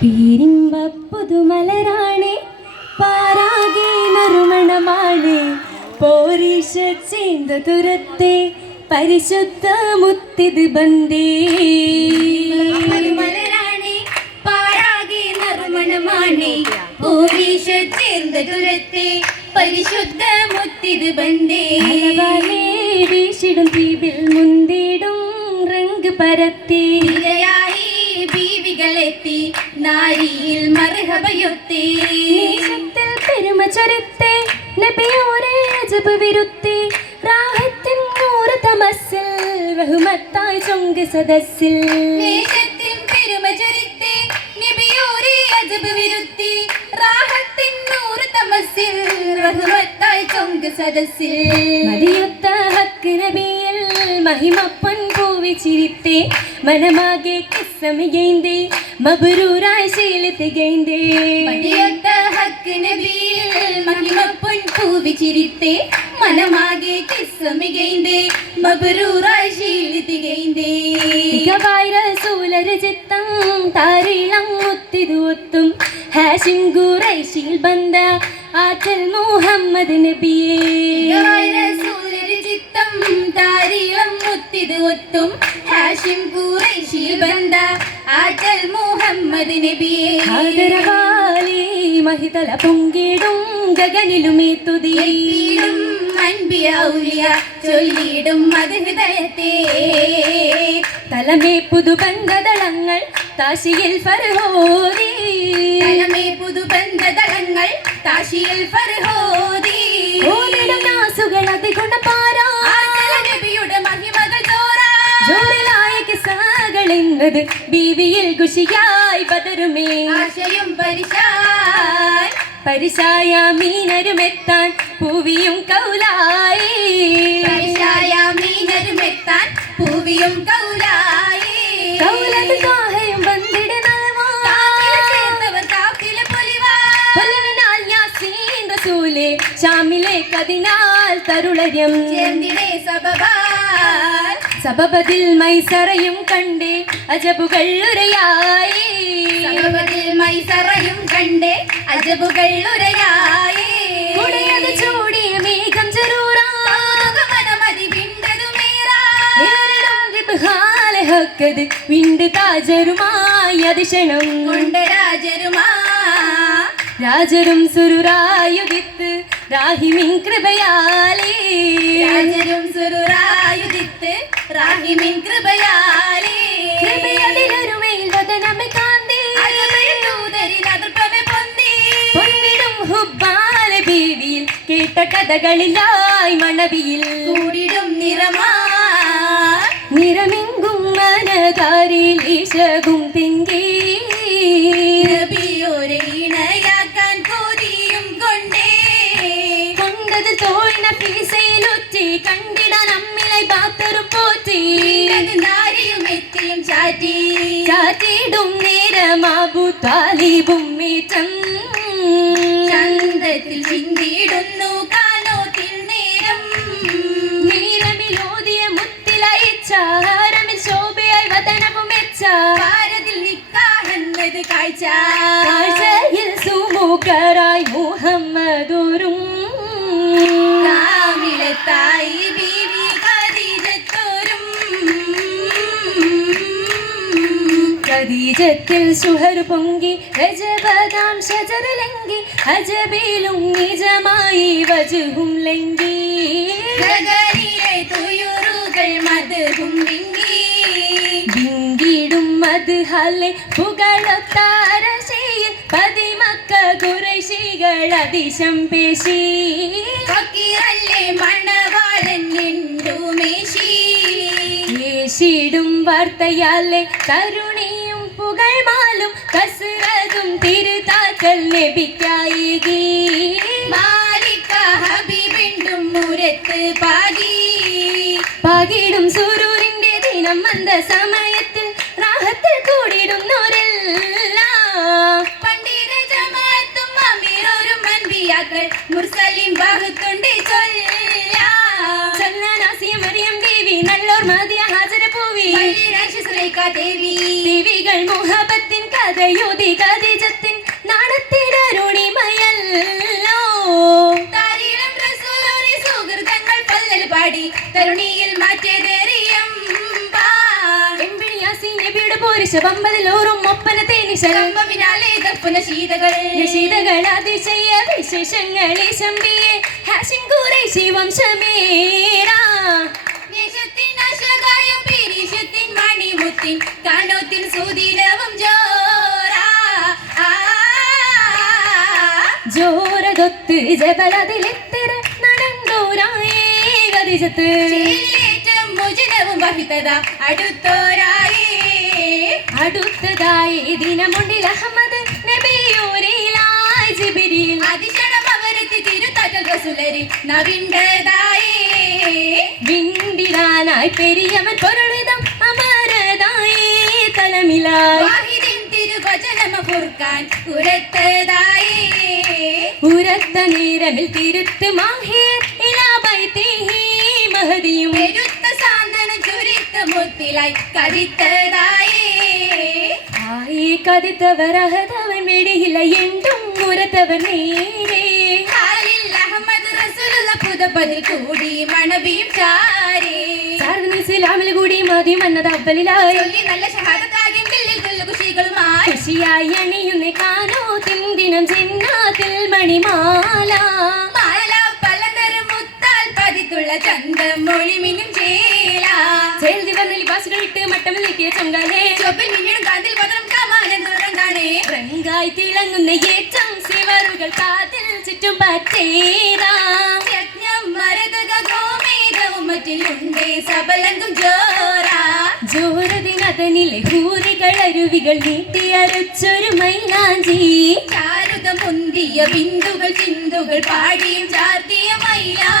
പീരിമ്പ പുതുമലരാണേ പാരാകെ നറുമണമാണ്. പോരീഷ ചേന്ത തുരത്തെ പരിശുദ്ധ മുത്തിത് ബന്ദേ മലരാണി പാരാകെ നറുമണമാണി. ചേർந்த ദുരത്തെ പരിശുദ്ധ മുത്തിത് ബന്ദേ വീശിടും തീപിൽ മുന്തിടും റങ്ക് പരത്തേ. ബീവികളെത്തി നാരിയിൽ മർഹബയൊത്തി നേശത്തിൽ പെരുമ ചൊരിത്തെ നബിയോരെ അജബ് വിരുത്തി. റാഹത്തിൻ നൂറ് തമസ്സിൽ ബഹുമത്തായി ചൊങ്ക് സദസ്സിൽ. ദേശത്തിൻ പെരുമ ചൊരിത്തെ നബിയോരെ അജബ് വിരുത്തി. റാഹത്തിൻ നൂറ് തമസ്സിൽ ബഹുമത്തായി ചൊങ്ക് സദസ്സിൽ. മതിയൊത്ത ഹക്ക് നബിയിൽ മഹിമപ്പൻ മനമാകെ കിസ്സമികൈന്തേ മബരൂരായി ശീലത്തികൈന്തേ മടിയത്ത ഹക്ക് നബിയിൽ പൂവി ചിരിത്തെ മനമാകെ കിസ്സമികൈന്തേ മബരൂറായി ശീലിതികൈന്തേ തികവായ റസൂലരചിത്തം താരിളം മുത്തിതു ഒത്തും ഹാഷിം ഖുറൈശിൽ ബന്ദ ആറ്റൽ മുഹമ്മദ് നബിയേ. ചിത്തം താരീളം മുത്തിത് ഒത്തും ഹാഷിം കൂറൈശിൽ ബന്ദ ആറ്റൽ മുഹമ്മദ് നബിയെ. ആദരവാലി മഹിതല പൊങ്കിടും ഗഗനിലും തുതിയേ എത്തിയിടും അൻപിയ ഔലിയ ചൊല്ലിയിടും ഹൃദയത്തെ. തലമേ പുതുബന്ധദളങ്ങൾ താശിയിൽ ഫർഹോദി. തലമേ പുതുബന്ധതളങ്ങൾ താശിയിൽ ഫർഹോദി കിസ്സാകളെന്നത് ബീവിയിൽ ഖുഷിയായി പതരുമേ. ആശയും പരിശായ. പരിശായ മീനരുമെത്താൻ പൂവിയും കൗലായി. പരിശായ മീനരുമെത്താൻ പൂവിയും കൗലായി. കൗലത് കാഹയും വന്നിട കാക്കില ഞാൻ പൊലവിനാൽ യാസീൻ റസൂലേ. ഷാമിലെ കതിനാൽ തരുളര്യം. ചേർന്നിടേ സബബതിൽ മൈസറയും കണ്ടേ അജബുകൾ ഉരയായി. സബബതിൽ മൈസറയും കണ്ടേ അജബുകൾ ഉരയായി. ചൂടിയ മേഘം ചെറൂറാ. മനമതി വിണ്ടതുമേറാ ഹക്കത് വിണ്ട് താജരുമായി അതിശണം കൊണ്ട് രാജരുമാ. രാജരും സുരുരായുദിത്ത് രാഹിമിൻ കൃപയാലേ. രാജരും സുരുരായുധിത്ത് റാഹിമിൻ കൃപയാലേ. കൃപയതിലൊരുമയിൽ വദനമെ കാന്തേ. പൊന്നിടും ഹുബാല ബീവിയിൽ കേട്ട കഥകളിലായി മണവിയിൽ. കൂടിടും നിറമാ. നിറമെങ്കും മനതാരിൽ ഈശകും തിങ്കി. തോഴ്ന്ന പീസയിലുറ്റി കണ്ടിടാൻ അമ്മിളை ബാത്തൊരു പോറ്റി. ചാറ്റി ചാറ്റിടും നേരമാബു താലിബും മീറ്റം ചന്തത്തിൽ ചിന്തിയിടുന്നു കാനോ തിന്നേരം നീലമിലോതിയ മുത്തിലയച്ചാരമിൽ ശോഭയായി വതനവും വെച്ച. ഭാരതിൽ നിക്കാഹെന്നത് കാഴ്ച ഖദീജത്തിൽ സുഹർ പൊങ്കി രജപദാം ഷജറിലെങ്കി അജബിലും നിജമായി വജുഹും ലങ്കി ഗഗനിലെ തുയുറുകൾ മധുവും വിങ്ങി വിങ്കിടും അത് ഹലെ പുകളൊത്താരശയിൽ പതിമക്ക കുറശികൾ അതിശം പേശി ഫക്കീറല്ലേ മണവാളൻ എണ്ടുമേശി യേശിടും വാർത്തയാലെ കരുണിയും പുകഴ്മാലും കസറതും തിരുതാക്കൽ ലഭിക്കായി. മാലിക ഹബീബിണ്ടും മുരത്ത് പാകി. പാകിടും സുരൂരിന്റെ ദിനം വന്ന സമയത്തിൽ റാഹത്തിൽ കൂടിയിടുന്നവരെല്ലാം. പണ്ഡിത ജമാത്തും അമീറോരും അൻപിയാക്കൾ മുർസലിം ബാഹുത്തുണ്ട് ചൊല്ലാസിയ മറിയം ദേവി നല്ലോർ മതിയ ഹാജര പൂവി പള്ളി ദേവി. ദേവികൾ മുഹബത്തിൻ കഥയുതി കഥിജത്തിൻ റസൂലോരി സുഹൃതങ്ങൾ പല്ലൽ പാടി തരുണിയിൽ മാറ്റിയതേറിയം പമ്പതിലോറും ഒപ്പന തേനിശരം പിന്നാലെ കൽപ്പന ശീതകൾ. നിശീതകൾ അതിശയ വിശേഷങ്ങളെ ശമ്പിയെ. ഹാഷിം ശിവം ശമേരാ ജോറാ ആ. ജോരതൊത്ത് ജബലതിലെത്തിര നടന്തോരായേ കതിജത്ത് ചേലിലേറ്റം മുജനവും വഹിതത അടുത്തോരായേ. അടുത്തതായി ദിനമുണ്ടിൽ അഹമ്മദ് നബിയോരിലായി ജിബിരിൽ അതിശണം അവരത്തി തിരുത്തറ്റൽ റസുലരി നവിണ്ടതായേ വിണ്ടിടാനായി പെരിയവൻ പൊരുളിതം വാഹിദിൻ തിരുവചനമ ഫുർക്കാൻ ഉരത്തതായേ. ഉരത്ത നേരമിൽ തിരുത്ത് മാഹിർ മഹദിയും പെരുത്ത സാന്തനം ചുരുത്ത മുത്തിലായി കരുത്തതായേ ആയി കതിത്തവർ അഹതവൻ വെടിയില്ല എന്തും ഉരത്തവർ നേരേ. പുതപ്പതിൽ കൂടി മണവിയും ചാരേ. സാർവ ഇസ്ലാമിൽ കൂടി മതി മന്നത് അവലിലായി. നല്ല ഖുഷിയായി അണിയുന്ന കാനോ തിന്തിനം ചെന്നാത്തിൽ മണിമാല. മാല പലതരം മുത്താൽ പതിത്തുള്ള ചന്തം മൊഴിമിനും ചേല ചേൽതി വന്ന ലിബാസുകൾ ഇട്ട് നീക്കിയ ചങ്കാലേ. ചൊപ്പിൽ മിന്നിടും കാതിൽ പതരം കമാനം ദൂരം കാണേ റങ്കായി തിളങ്ങുന്ന ഏറ്റം സിവറുകൾ കാതിൽ ചുറ്റും പറ്റേരാ യജ്ഞം മരതക ഗോമേതവും മറ്റിലുണ്ടേ. സബലങ്കും ജോറാ കണ്ണിലെ ഹൂറികൾ അരുവികൾ നീട്ടിയരച്ചൊരു മൈനാഞ്ചി ചാരുത പൊന്തിയ ബിന്ദുകൾ ചിന്തുകൾ പാടിയും ചാർത്തിയ മൈലാ